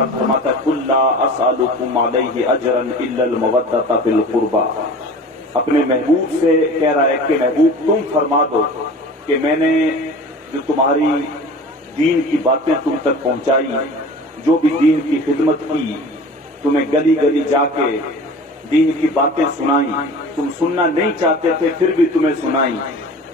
ارشاد فرماتا ہے قل لا اسألکم علیہ اجرا الا المودۃ فی القربى، اپنے محبوب سے کہہ رہا ہے کہ محبوب تم فرما دو کہ میں نے جو تمہاری دین کی باتیں تم تک پہنچائی، جو بھی دین کی خدمت کی، تمہیں گلی گلی جا کے دین کی باتیں سنائیں، تم سننا نہیں چاہتے تھے پھر بھی تمہیں سنائیں،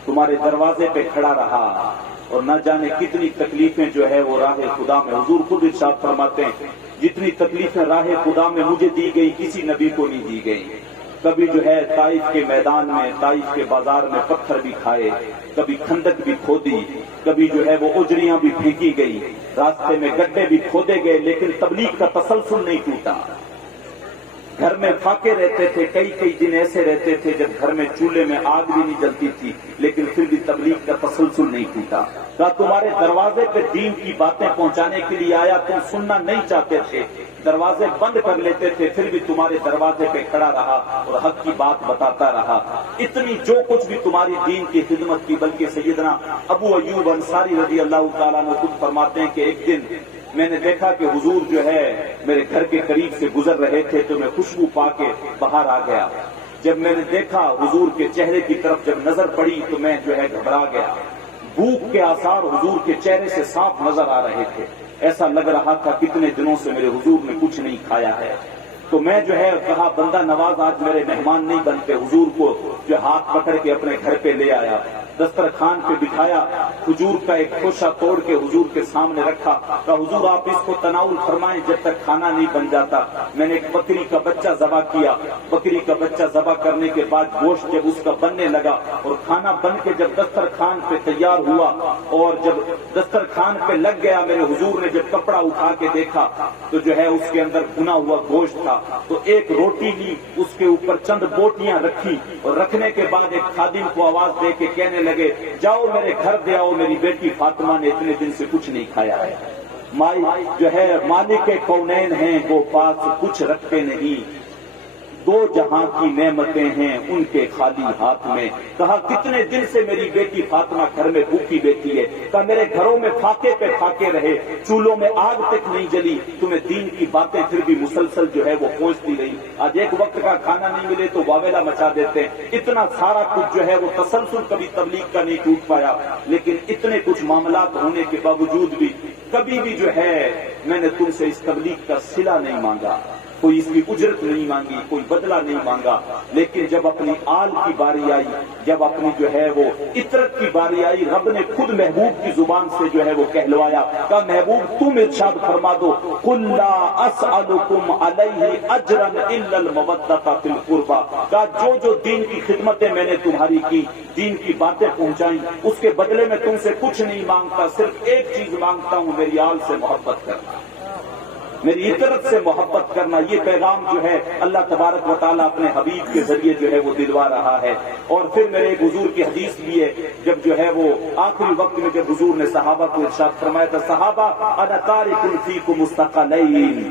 تمہارے دروازے پہ کھڑا رہا، اور نہ جانے کتنی تکلیفیں جو ہے وہ راہ خدا میں، حضور خود ارشاد فرماتے ہیں جتنی تکلیفیں راہ خدا میں مجھے دی گئی کسی نبی کو نہیں دی گئی۔ کبھی جو ہے طائف کے میدان میں، طائف کے بازار میں پتھر بھی کھائے، کبھی کھندق بھی کھودی، کبھی جو ہے وہ اجریاں بھی پھینکی گئی، راستے میں گڈھے بھی کھودے گئے، لیکن تبلیغ کا تسلسل نہیں ٹوٹا۔ گھر میں فاقے رہتے تھے، کئی دن ایسے رہتے تھے جب گھر میں چولہے میں آگ بھی نہیں جلتی تھی، لیکن پھر بھی تبلیغ کا تسلسل نہیں ٹوٹا۔ کہا تمہارے دروازے پہ دین کی باتیں پہنچانے کے لیے آیا، تم سننا نہیں چاہتے تھے، دروازے بند کر لیتے تھے، پھر بھی تمہارے دروازے پہ کھڑا رہا اور حق کی بات بتاتا رہا۔ اتنی جو کچھ بھی تمہاری دین کی خدمت کی، بلکہ سیدنا ابو ایوب انصاری رضی اللہ تعالیٰ عنہ خود فرماتے ہیں کہ ایک دن میں نے دیکھا کہ حضور جو ہے میرے گھر کے قریب سے گزر رہے تھے تو میں خوشبو پا کے باہر آ گیا۔ جب میں نے دیکھا حضور کے چہرے کی طرف جب نظر پڑی تو میں جو ہے گھبرا گیا۔ بھوک کے آثار حضور کے چہرے سے صاف نظر آ رہے تھے، ایسا لگ رہا تھا کتنے دنوں سے میرے حضور نے کچھ نہیں کھایا ہے۔ تو میں جو ہے کہا بندہ نواز آج میرے مہمان نہیں بنتے، حضور کو جو ہاتھ پکڑ کے اپنے گھر پہ لے آیا، دسترخوان پہ بٹھایا، کھجور کا ایک خوشہ توڑ کے حضور کے سامنے رکھا، کہا حضور آپ اس کو تناول فرمائیں جب تک کھانا نہیں بن جاتا۔ میں نے ایک بکری کا بچہ ذبح کیا، بکری کا بچہ ذبح کرنے کے بعد گوشت جب اس کا بننے لگا اور کھانا بن کے جب دسترخوان پہ تیار ہوا اور جب دسترخوان پہ لگ گیا، میرے حضور نے جب کپڑا اٹھا کے دیکھا تو جو ہے اس کے اندر بھنا ہوا گوشت تھا، تو ایک روٹی لی، اس کے اوپر چند بوٹیاں رکھی اور رکھنے کے بعد ایک خادم کو آواز دے کے کہنے لگے جاؤ میرے گھر دے آؤ، میری بیٹی فاطمہ نے اتنے دن سے کچھ نہیں کھایا ہے۔ مائی جو ہے مالک کونین ہیں وہ پاس کچھ رکھتے نہیں، دو جہاں کی نعمتیں ہیں ان کے خالی ہاتھ میں۔ کہا کتنے دن سے میری بیٹی فاطمہ گھر میں بھوکی بیٹھی ہے، کہا میرے گھروں میں فاقے پہ فاقے رہے، چولہوں میں آگ تک نہیں جلی، تمہیں دین کی باتیں پھر بھی مسلسل جو ہے وہ پہنچتی رہی۔ آج ایک وقت کا کھانا نہیں ملے تو واویلا مچا دیتے ہیں۔ اتنا سارا کچھ جو ہے وہ تسلسل کبھی تبلیغ کا نہیں ٹوٹ پایا، لیکن اتنے کچھ معاملات ہونے کے باوجود بھی کبھی بھی جو ہے میں نے تم سے اس تبلیغ کا صلہ نہیں مانگا، کوئی اس کی اجرت نہیں مانگی، کوئی بدلہ نہیں مانگا، لیکن جب اپنی آل کی باری آئی، جب اپنی جو ہے وہ عطرت کی باری آئی، رب نے خود محبوب کی زبان سے جو ہے وہ کہلوایا، کہا محبوب تم ارشاد فرما دو قل لا اسألکم علیہ اجرا الا المودۃ فی القربى، کہا جو دین کی خدمتیں میں نے تمہاری کی، دین کی باتیں پہنچائیں، اس کے بدلے میں تم سے کچھ نہیں مانگتا، صرف ایک چیز مانگتا ہوں، میری آل سے محبت کرنا، میری عطرت سے محبت کرنا۔ یہ پیغام جو ہے اللہ تبارک و تعالیٰ اپنے حبیب کے ذریعے جو ہے وہ دلوا رہا ہے۔ اور پھر میرے ایک حضور کی حدیث بھی ہے، جب جو ہے وہ آخری وقت میں جب حضور نے صحابہ کو ارشاد فرمایا تھا صحابہ انا تارک فیکم مستقلین،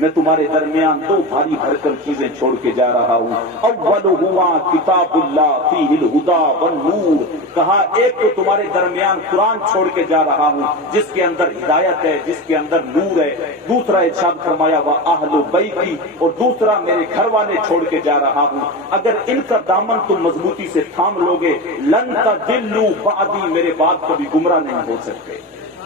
میں تمہارے درمیان دو بھاری بھرکم چیزیں چھوڑ کے جا رہا ہوں، اولہما کتاب اللہ فیہ الہدی والنور، کہا ایک تو تمہارے درمیان قرآن چھوڑ کے جا رہا ہوں جس کے اندر ہدایت ہے، جس کے اندر نور ہے، دوسرا ارشاد فرمایا وَأَهْلُ بَيْتِي، اور دوسرا میرے گھر والے چھوڑ کے جا رہا ہوں، اگر ان کا دامن تم مضبوطی سے تھام لوگے لن تضلوا بعدی، میرے بعد کبھی گمراہ نہیں ہو سکتے۔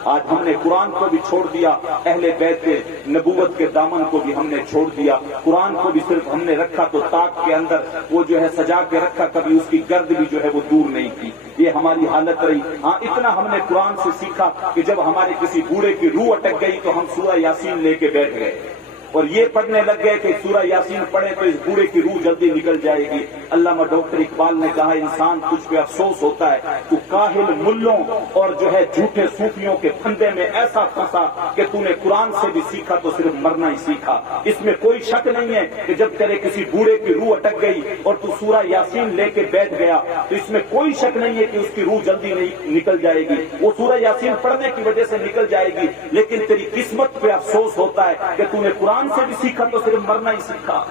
آج ہم نے قرآن کو بھی چھوڑ دیا، اہل بیت کے نبوت کے دامن کو بھی ہم نے چھوڑ دیا، قرآن کو بھی صرف ہم نے رکھا تو تاک کے اندر وہ جو ہے سجا کے رکھا، کبھی اس کی گرد بھی جو ہے وہ دور نہیں کی، یہ ہماری حالت رہی۔ ہاں اتنا ہم نے قرآن سے سیکھا کہ جب ہمارے کسی بوڑھے کی روح اٹک گئی تو ہم سورہ یاسین لے کے بیٹھ گئے اور یہ پڑھنے لگ گئے کہ سورہ یاسین پڑھے تو اس بوڑھے کی روح جلدی نکل جائے گی۔ علامہ ڈاکٹر اقبال نے کہا انسان تجھ پہ افسوس ہوتا ہے، تو کاہل ملوں اور جو ہے جھوٹے صوفیوں کے پھندے میں ایسا پھنسا کہ تو نے قرآن سے بھی سیکھا تو صرف مرنا ہی سیکھا۔ اس میں کوئی شک نہیں ہے کہ جب تیرے کسی بوڑھے کی روح اٹک گئی اور تو سورہ یاسین لے کے بیٹھ گیا تو اس میں کوئی شک نہیں ہے کہ اس کی روح جلدی نہیں نکل جائے گی، وہ سورہ یاسین پڑھنے کی وجہ سے نکل جائے گی، لیکن تیری قسمت پہ افسوس ہوتا ہے کہ تو نے قرآن سے بھی سیکھا تو صرف مرنا ہی سیکھا۔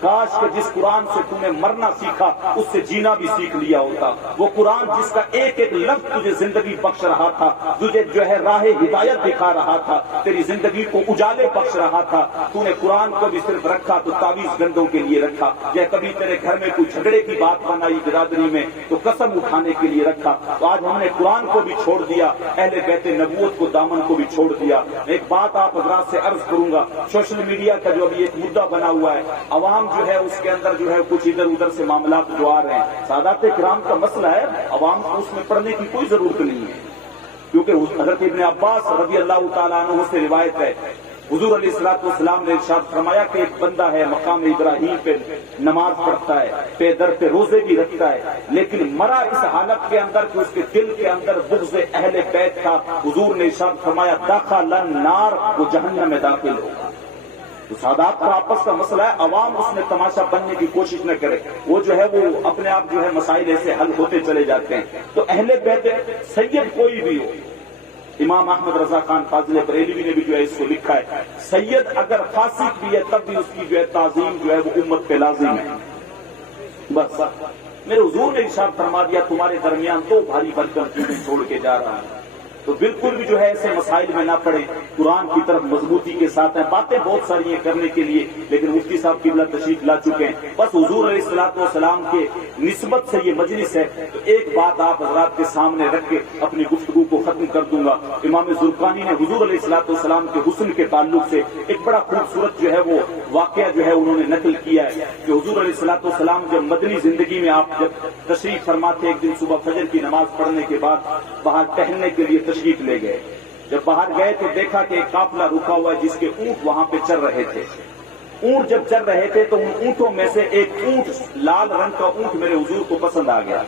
کاش کہ جس قرآن سے تم نے مرنا سیکھا اس سے جینا بھی سیکھ لیا ہوتا. وہ قرآن جس کا ایک ایک لفظ تجھے زندگی بخش رہا تھا, تجھے جو ہے راہ ہدایت دکھا رہا تھا, تیری زندگی کو اجالے بخش رہا تھا. تو نے قرآن کو بھی صرف رکھا تو تعویذ گندوں کے لیے رکھا, یا کبھی تیرے گھر میں کوئی جھگڑے کی بات بنائی برادری میں تو قسم اٹھانے کے لیے رکھا. تو آج ہم نے قرآن کو بھی چھوڑ دیا, اہل بیت نبوت کو دامن کو بھی چھوڑ دیا. ایک بات آپ حضرات سے عرض کروں گا, سوشل میڈیا کا جو ابھی ایک مدعا بنا ہوا ہے, عوام جو ہے اس کے اندر جو ہے کچھ ادھر ادھر سے معاملات جو آ رہے ہیں, سادات کرام کا مسئلہ ہے, عوام کو اس میں پڑھنے کی کوئی ضرورت نہیں ہے, کیونکہ حضرت ابن عباس رضی اللہ تعالیٰ عنہ سے روایت ہے, حضور علیہ الصلوۃ والسلام نے ارشاد فرمایا کہ ایک بندہ ہے مقام ابراہیم پہ نماز پڑھتا ہے, پہ در پہ روزے بھی رکھتا ہے, لیکن مرا اس حالت کے اندر کہ اس کے دل کے اندر بغض اہل بیت تھا. حضور نے ارشاد فرمایا داخل النار, وہ جہنم میں داخل ہوگا. تو سادات کا آپس کا مسئلہ ہے, عوام اس میں تماشا بننے کی کوشش نہ کرے, وہ جو ہے وہ اپنے آپ جو ہے مسائل ایسے حل ہوتے چلے جاتے ہیں. تو اہل بیت سید کوئی بھی ہو, امام احمد رضا خان فاضل بریلوی نے بھی جو ہے اس کو لکھا ہے, سید اگر فاسق بھی ہے تب بھی اس کی جو ہے تعظیم جو ہے وہ امت پہ لازم ہے. بس میرے حضور نے ارشاد فرما دیا تمہارے درمیان دو بھاری برکت چیزیں چھوڑ کے جا رہا ہوں, تو بالکل بھی جو ہے ایسے مسائل میں نہ پڑے, قرآن کی طرف مضبوطی کے ساتھ ہیں. باتیں بہت ساری ہیں کرنے کے لیے, لیکن مفتی صاحب قبلہ تشریف لا چکے ہیں. بس حضور علیہ الصلوۃ والسلام کے نسبت سے یہ مجلس ہے, تو ایک بات آپ حضرات کے سامنے رکھ کے اپنی گفتگو کو ختم کر دوں گا. امام زرقانی نے حضور علیہ الصلوۃ والسلام کے حسن کے تعلق سے ایک بڑا خوبصورت جو ہے وہ واقعہ جو ہے انہوں نے نقل کیا ہے کہ حضور علیہ الصلوۃ والسلام جب مدنی زندگی میں آپ جب تشریف فرما تھے, ایک دن صبح فجر کی نماز پڑھنے کے بعد باہر ٹہلنے کے لیے تشریف لے گئے. جب باہر گئے تو دیکھا کہ ایک قافلہ رکا ہوا ہے جس کے اونٹ وہاں پہ چل رہے تھے. اونٹ جب چل رہے تھے تو ان اونٹوں میں سے ایک اونٹ, لال رنگ کا اونٹ میرے حضور کو پسند آ گیا.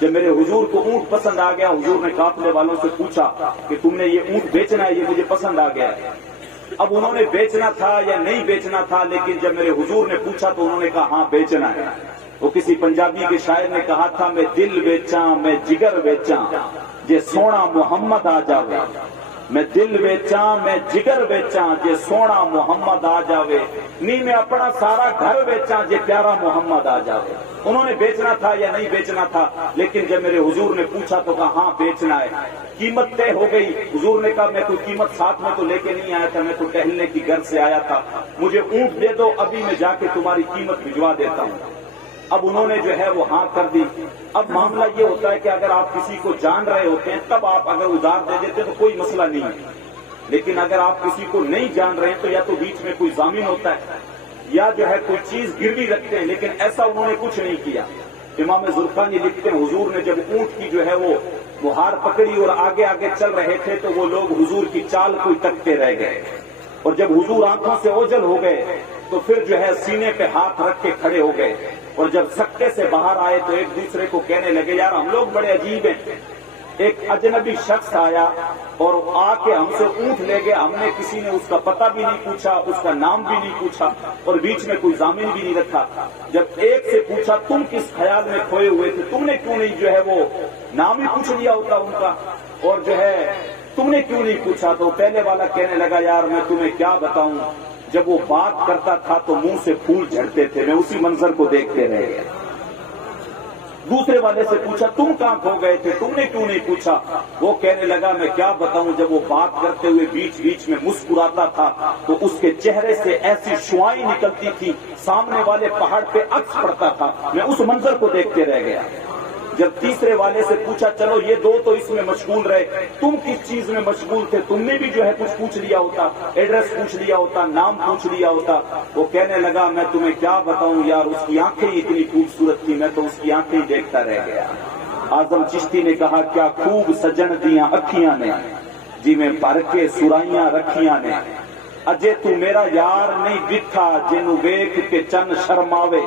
جب میرے حضور کو اونٹ پسند آ گیا, حضور نے قافلے والوں سے پوچھا کہ تم نے یہ اونٹ بیچنا ہے, یہ مجھے پسند آ گیا. اب انہوں نے بیچنا تھا یا نہیں بیچنا تھا, لیکن جب میرے حضور نے پوچھا تو انہوں نے کہا ہاں بیچنا ہے. وہ کسی پنجابی کے شاعر نے کہا تھا, میں دل بیچاں میں جگر بیچاں جے سونا محمد آ جاوے, میں دل بیچاں میں جگر بیچاں جے سونا محمد آ جاوے, نہیں میں اپنا سارا گھر بیچاں جے پیارا محمد آ جاوے. انہوں نے بیچنا تھا یا نہیں بیچنا تھا, لیکن جب میرے حضور نے پوچھا تو کہا ہاں بیچنا ہے. قیمت طے ہو گئی. حضور نے کہا میں کوئی قیمت ساتھ میں تو لے کے نہیں آیا تھا, میں تو ٹہلنے کی گھر سے آیا تھا, مجھے اونٹ دے دو, ابھی میں جا کے تمہاری قیمت بھجوا دیتا ہوں. اب انہوں نے جو ہے وہ ہاں کر دی. اب معاملہ یہ ہوتا ہے کہ اگر آپ کسی کو جان رہے ہوتے ہیں تب آپ اگر ادھار دے دیتے تو کوئی مسئلہ نہیں ہے, لیکن اگر آپ کسی کو نہیں جان رہے ہیں تو یا تو بیچ میں کوئی ضامن ہوتا ہے یا جو ہے کوئی چیز گروی رکھتے ہیں, لیکن ایسا انہوں نے کچھ نہیں کیا. امام زرقانی لکھتے ہیں حضور نے جب اونٹ کی جو ہے وہ ہار پکڑی اور آگے آگے چل رہے تھے تو وہ لوگ حضور کی چال کو تکتے رہ گئے, اور جب حضور آنکھوں سے اوجھل ہو گئے تو پھر جو ہے سینے پہ ہاتھ رکھ کے کھڑے ہو گئے, اور جب سکتے سے باہر آئے تو ایک دوسرے کو کہنے لگے یار ہم لوگ بڑے عجیب ہیں. ایک اجنبی شخص آیا اور آ کے ہم سے اونٹ لے گیا, ہم نے کسی نے اس کا پتہ بھی نہیں پوچھا, اس کا نام بھی نہیں پوچھا, اور بیچ میں کوئی ضامن بھی نہیں رکھا. جب ایک سے پوچھا تم کس خیال میں کھوئے ہوئے تھے, تم نے کیوں نہیں جو ہے وہ نام ہی پوچھ لیا ہوتا ان کا, اور جو ہے تم نے کیوں نہیں پوچھا. تو پہلے والا کہنے لگا یار میں تمہیں کیا بتاؤں, جب وہ بات کرتا تھا تو منہ سے پھول جھڑتے تھے, میں اسی منظر کو دیکھتے رہ گیا. دوسرے والے سے پوچھا تم کہاں کھو گئے تھے, تم نے کیوں نہیں پوچھا. وہ کہنے لگا میں کیا بتاؤں, جب وہ بات کرتے ہوئے بیچ بیچ میں مسکراتا تھا تو اس کے چہرے سے ایسی شعائیں نکلتی تھی, سامنے والے پہاڑ پہ عکس پڑتا تھا, میں اس منظر کو دیکھتے رہ گیا. جب تیسرے والے سے پوچھا چلو یہ دو تو اس میں مشغول رہے, تم کس چیز میں مشغول تھے, تم نے بھی جو ہے کچھ پوچھ لیا ہوتا, ایڈریس پوچھ لیا ہوتا, نام پوچھ لیا ہوتا. وہ کہنے لگا میں تمہیں کیا بتاؤں یار, اس کی آنکھیں اتنی خوبصورت تھی, میں تو اس کی آنکھیں دیکھتا رہ گیا. اعظم چشتی نے کہا کیا خوب سجن دیاں اکھیاں نے, جی میں بھر کے سرائیاں رکھیاں نے, اجے تو میرا یار نہیں ڈٹھا جنوں ویکھ کے چن شرماوے,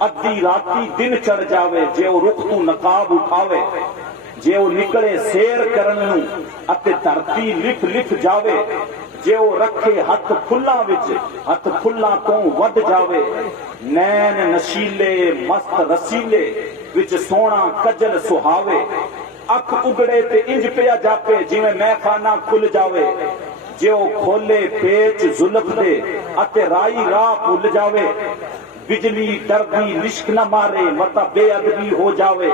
ادھی راتی دن چڑھ جاوے جے او رخ تو نقاب اٹھاوے, جے او نکلے سیر کرن نوں اتے دھرتی لکھ لکھ جاوے, جے او رکھے ہاتھ کھلاں وچ ہاتھ کھلاں تو ود جاوے, نین نشیلے مست رسیلے وچ سونا کجل سہاوے, اکھ اگڑے تے انج پیا جاپے جویں میں خانہ کھل جاوے, جو کھولے پیچ زلف دے اتے رائی راہ بھول جاوے بجلی ڈردی لشک نہ مارے متا بے ادبی ہو جاوے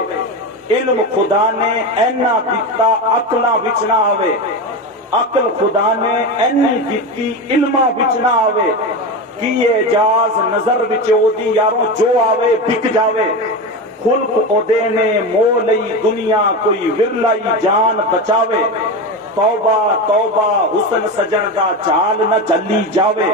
علم خدا نے اینا دتا عقلاں وچ نہ آوے عقل خدا نے اینی دتی علماں وچ نہ آوے کی اعجاز نظر وچ اودی یاروں جو آوے بک جاوے خلق اودے نے مو لئی دنیا کوئی ورلائی جان بچاوے توبہ توبہ حسن سجن دا چال نہ چلی جاوے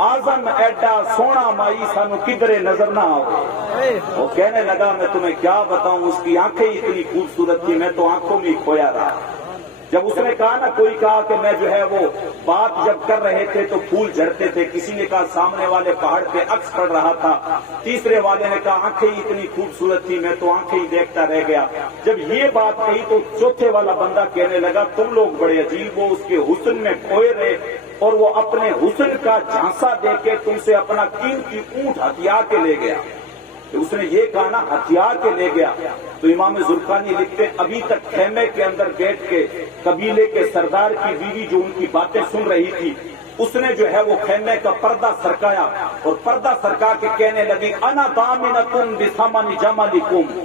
آزم ایڈا سونا مائی سانو کدرے نظر نہ آوے وہ کہنے لگا میں تمہیں کیا بتاؤں اس کی آنکھیں اتنی خوبصورت تھی میں تو آنکھوں میں کھویا رہا جب اس نے کہا نا کوئی کہا کہ میں جو ہے وہ بات جب کر رہے تھے تو پھول جھڑتے تھے کسی نے کہا سامنے والے پہاڑ پہ عکس پڑ رہا تھا تیسرے والے نے کہا آنکھیں اتنی خوبصورت تھی میں تو آنکھیں ہی دیکھتا رہ گیا جب یہ بات کہی تو چوتھے والا بندہ کہنے لگا تم لوگ بڑے عجیب ہو اس کے حسن میں کھوئے رہے اور وہ اپنے حسن کا جھانسا دے کے تم سے اپنا قیمتی اونٹ ہتھیا کے لے گیا اس نے یہ کہا نا ہتھیار کے لے گیا تو امام زرقانی لکھتے ابھی تک خیمے کے اندر بیٹھ کے قبیلے کے سردار کی بیوی جو ان کی باتیں سن رہی تھی اس نے جو ہے وہ خیمے کا پردہ سرکایا اور پردہ سرکا کے کہنے لگی انا ضامنۃ بثمن جملکم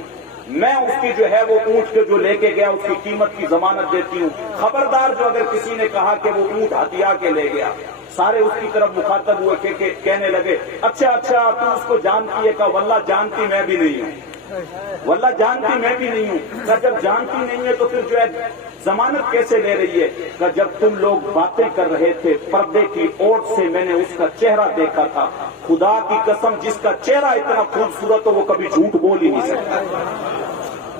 میں اس کی جو ہے وہ اونٹ کے جو لے کے گیا اس کی قیمت کی ضمانت دیتی ہوں خبردار جو اگر کسی نے کہا کہ وہ اونٹ ہتھیا کے لے گیا سارے اس کی طرف مخاطب ہوئے کہ کہنے لگے اچھا تو اس کو جانتی ہے کہ واللہ جانتی میں بھی نہیں ہوں واللہ جانتی میں بھی نہیں ہوں کہ جب جانتی نہیں ہے تو پھر جو ہے ضمانت کیسے لے رہی ہے کہ جب تم لوگ باتیں کر رہے تھے پردے کی اوٹ سے میں نے اس کا چہرہ دیکھا تھا خدا کی قسم جس کا چہرہ اتنا خوبصورت ہو وہ کبھی جھوٹ بول ہی نہیں سکتا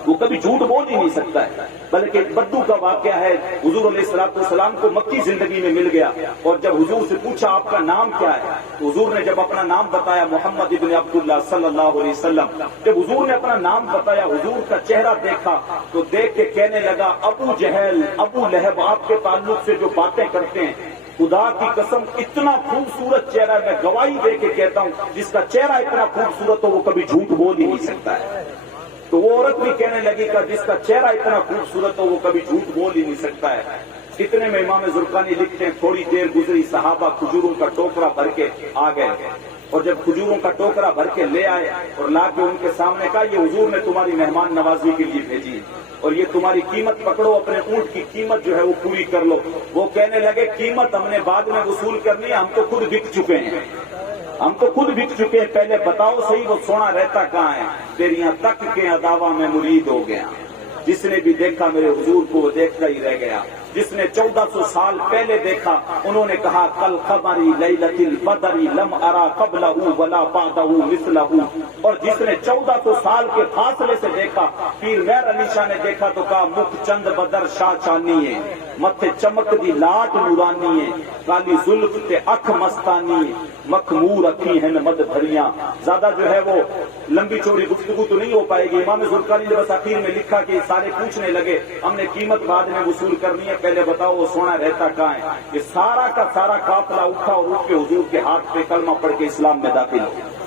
وہ کبھی جھوٹ بول ہی نہیں سکتا ہے بلکہ بدو کا واقعہ ہے حضور علیہ الصلوۃ والسلام کو مکی زندگی میں مل گیا اور جب حضور سے پوچھا آپ کا نام کیا ہے تو حضور نے جب اپنا نام بتایا محمد ابن عبداللہ صلی اللہ علیہ وسلم جب حضور نے اپنا نام بتایا حضور کا چہرہ دیکھا تو دیکھ کے کہنے لگا ابو جہل ابو لہب آپ کے تعلق سے جو باتیں کرتے ہیں خدا کی قسم اتنا خوبصورت چہرہ میں گواہی دے کے کہتا ہوں جس کا چہرہ اتنا خوبصورت ہو وہ کبھی جھوٹ بول ہی نہیں سکتا ہے تو وہ عورت بھی کہنے لگی کہ جس کا چہرہ اتنا خوبصورت ہو وہ کبھی جھوٹ بول ہی نہیں سکتا ہے اتنے میں امام زرقانی لکھتے ہیں تھوڑی دیر گزری صحابہ کھجوروں کا ٹوکرا بھر کے آ گئے اور جب کھجوروں کا ٹوکرا بھر کے لے آئے اور لا کے ان کے سامنے کہا یہ حضور نے تمہاری مہمان نوازی کے لیے بھیجی اور یہ تمہاری قیمت پکڑو اپنے اونٹ کی قیمت جو ہے وہ پوری کر لو وہ کہنے لگے قیمت ہم نے بعد میں وصول کرنی ہے ہم تو خود بک چکے ہیں ہم تو خود بک چکے ہیں پہلے بتاؤ صحیح وہ سونا رہتا کہاں ہے تیریاں تک کے عداوا میں مرید ہو گیا جس نے بھی دیکھا میرے حضور کو وہ دیکھتا ہی رہ گیا جس نے 1400 سال پہلے دیکھا انہوں نے کہا کل قمری لیلۃ البدر لم ارا قبلہ ولا بعدہ مثلہ اور جس نے 1400 سال کے فاصلے سے دیکھا پیر مہر علی شاہ نے دیکھا تو کہا مکھ چند بدر شاہ چانی ہے متھے چمک دی لاٹ نورانی ہے کالی زلف تے اکھ مستانی مخمور اکھی ہیں مد بھریاں زیادہ جو ہے وہ لمبی چوڑی گفتگو تو نہیں ہو پائے گی امام زرقانی نے بس اخیر میں لکھا کہ سارے پوچھنے لگے ہم نے قیمت بعد میں وصول کرنی ہے پہلے بتاؤ وہ سونا رہتا کہاں ہے یہ سارا کا سارا قافلہ اٹھا اور اٹھ کے حضور کے ہاتھ پہ کلمہ پڑھ کے اسلام میں داخل ہو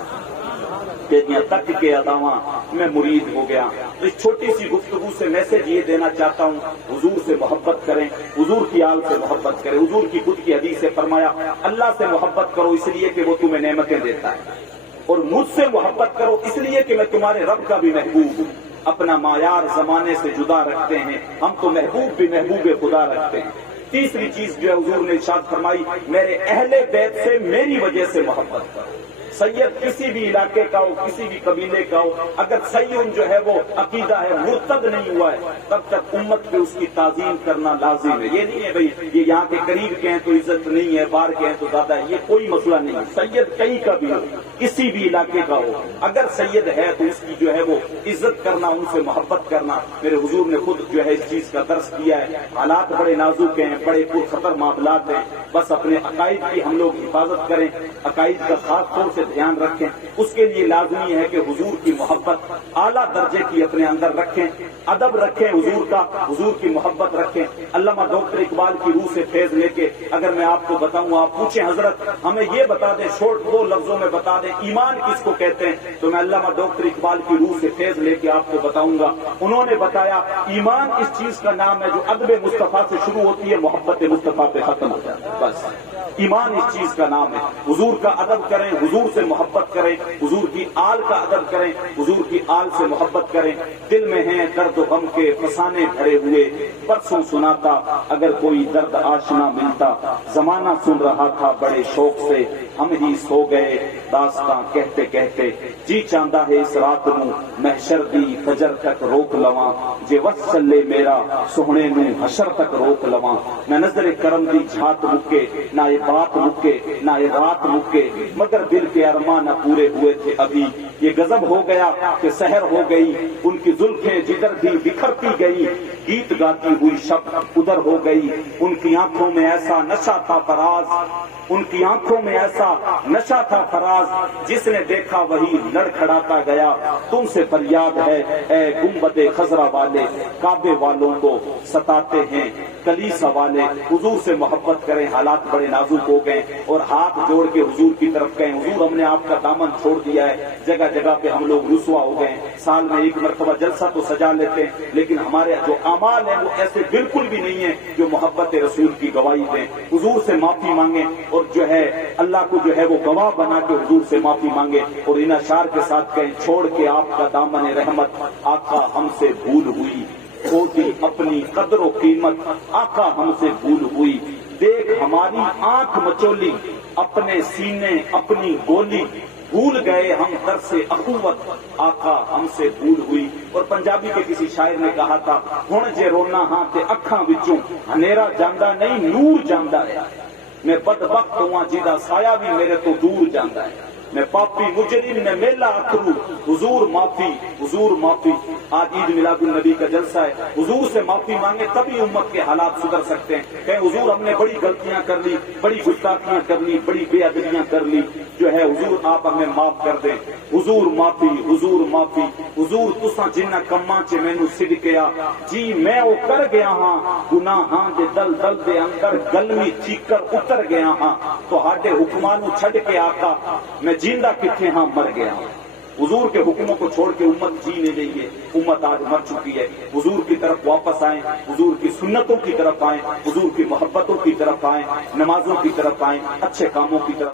تیریاں تک کے عداواں میں مرید ہو گیا اس چھوٹی سی گفتگو سے میسج یہ دینا چاہتا ہوں حضور سے محبت کریں حضور کی آل سے محبت کریں حضور کی خود کی حدیث سے فرمایا اللہ سے محبت کرو اس لیے کہ وہ تمہیں نعمتیں دیتا ہے اور مجھ سے محبت کرو اس لیے کہ میں تمہارے رب کا بھی محبوب ہوں اپنا معیار زمانے سے جدا رکھتے ہیں ہم تو محبوب بھی محبوب خدا رکھتے ہیں تیسری چیز جو ہے حضور نے ارشاد فرمائی میرے اہل بیت سے میری وجہ سے محبت کرو سید کسی بھی علاقے کا ہو کسی بھی قبیلے کا ہو اگر سید جو ہے وہ عقیدہ ہے مرتد نہیں ہوا ہے تب تک امت پہ اس کی تعظیم کرنا لازم ہے یہ نہیں ہے بھائی یہ یہاں کے قریب کے ہیں تو عزت نہیں ہے باہر کے ہیں تو زیادہ ہے یہ کوئی مسئلہ نہیں ہے سید کہیں کا بھی ہو کسی بھی علاقے کا ہو اگر سید ہے تو اس کی جو ہے وہ عزت کرنا ان سے محبت کرنا میرے حضور نے خود جو ہے اس چیز کا درس کیا ہے حالات بڑے نازک ہیں بڑے پرخطر معاملات ہیں بس اپنے عقائد کی ہم لوگ حفاظت کریں عقائد کا خاص طور سے سے دھیان رکھیں. اس کے لیے لازمی ہے کہ حضور کی محبت اعلیٰ درجے کی اپنے اندر رکھیں, ادب رکھیں حضور کا, حضور کی محبت رکھیں. علامہ ڈاکٹر اقبال کی روح سے فیض لے کے اگر میں آپ کو بتاؤں, آپ پوچھیں حضرت ہمیں یہ بتا دیں, شورٹ 2 لفظوں میں بتا دیں ایمان کس کو کہتے ہیں, تو میں علامہ ڈاکٹر اقبال کی روح سے فیض لے کے آپ کو بتاؤں گا. انہوں نے بتایا ایمان اس چیز کا نام ہے جو ادب مصطفیٰ سے شروع ہوتی ہے, محبت مصطفیٰ پہ ختم ہو جاتا ہے. بس ایمان اس چیز کا نام ہے. حضور کا ادب کریں, حضور سے محبت کریں, حضور کی آل کا ادب کریں, حضور کی آل سے محبت کریں. دل میں ہیں درد و غم کے فسانے بھرے ہوئے, پرسوں سناتا اگر کوئی درد آشنا ملتا, زمانہ سن رہا تھا بڑے شوق سے, ہم ہی سو گئے داستاں کہتے کہتے. جی چاندہ ہے اس رات نو محشر دی فجر تک روک لواں, جے وصلے میرا سہنے نو حشر تک روک لواں. نہ نظر کرم دی جھات مکے, نہ یہ بات مکے, نہ یہ رات مکے, مگر دل کے ارمان نہ پورے ہوئے تھے ابھی. یہ غضب ہو گیا کہ سحر ہو گئی, ان کی زلفیں جدھر بھی بکھرتی گئی, گیت گاتی ہوئی شب ادھر ہو گئی. ان کی آنکھوں میں ایسا نشہ تھا فراز, ان کی آنکھوں میں ایسا نشہ تھا فراز, جس نے دیکھا وہی لڑکھڑاتا گیا. تم سے فریاد ہے اے گنبد خضرا والے, کعبے والوں کو ستاتے ہیں کلیسا والے. حضور سے محبت کریں, حالات بڑے نازک ہو گئے, اور ہاتھ جوڑ کے حضور کی طرف کہیں حضور ہم نے آپ کا دامن چھوڑ دیا ہے. جگہ جگہ پہ ہم لوگ رسوا ہو گئے, سال میں ایک مرتبہ جلسہ تو سجا لیتے ہیں, لیکن ہمارے جو اعمال ہیں وہ ایسے بالکل بھی نہیں ہیں جو محبت رسول کی گواہی دیں. حضور سے معافی مانگیں, اور جو ہے اللہ کو جو ہے وہ گواہ بنا کے حضور سے معافی مانگے, اور ان اشعار کے ساتھ کہیں چھوڑ کے آپ کا دامن رحمت, آقا ہم سے بھول ہوئی, کھوتی اپنی قدر و قیمت, آقا ہم سے بھول ہوئی. دیکھ ہماری آنکھ مچولی, اپنے سینے اپنی گولی, بھول گئے ہم در سے اخوت, آقا ہم سے بھول ہوئی. اور پنجابی کے کسی شاعر نے کہا تھا, ہن جے رونا ہاں تے اکھاں وچوں ہنیرا جاندا نہیں نور جاندا ہے. میں بدبخت ہوا جیدا سایہ بھی میرے تو دور جاندا ہے. میں پاپی مجرم میں میلا اکھرو, حضور معافی حضور معافی. آج عید میلاد النبی کا جلسہ ہے, حضور سے معافی مانگے تبھی امت کے حالات سدھر سکتے ہیں. کہ حضور ہم نے بڑی غلطیاں کر لی, بڑی گستاخیاں کر لی, بڑی بے ادبیاں کر لی, جو ہے حضور آپ ہمیں معاف کر دیں. حضور معافی حضور معافی. حضور تساں جنہ کماں چ مینوں صدقیا, جی میں او کر گیا ہاں گناہاں دے دل دل دے اندر گلمی چیکر اتر گیا ہاں. تہاڈے حکماں نوں چھڈ کے آقا میں جیندہ کتنے ہاں مر گیا. حضور کے حکموں کو چھوڑ کے امت جی نہیں رہی ہے, امت آج مر چکی ہے. حضور کی طرف واپس آئیں, حضور کی سنتوں کی طرف آئیں, حضور کی محبتوں کی طرف آئیں, نمازوں کی طرف آئیں, اچھے کاموں کی طرف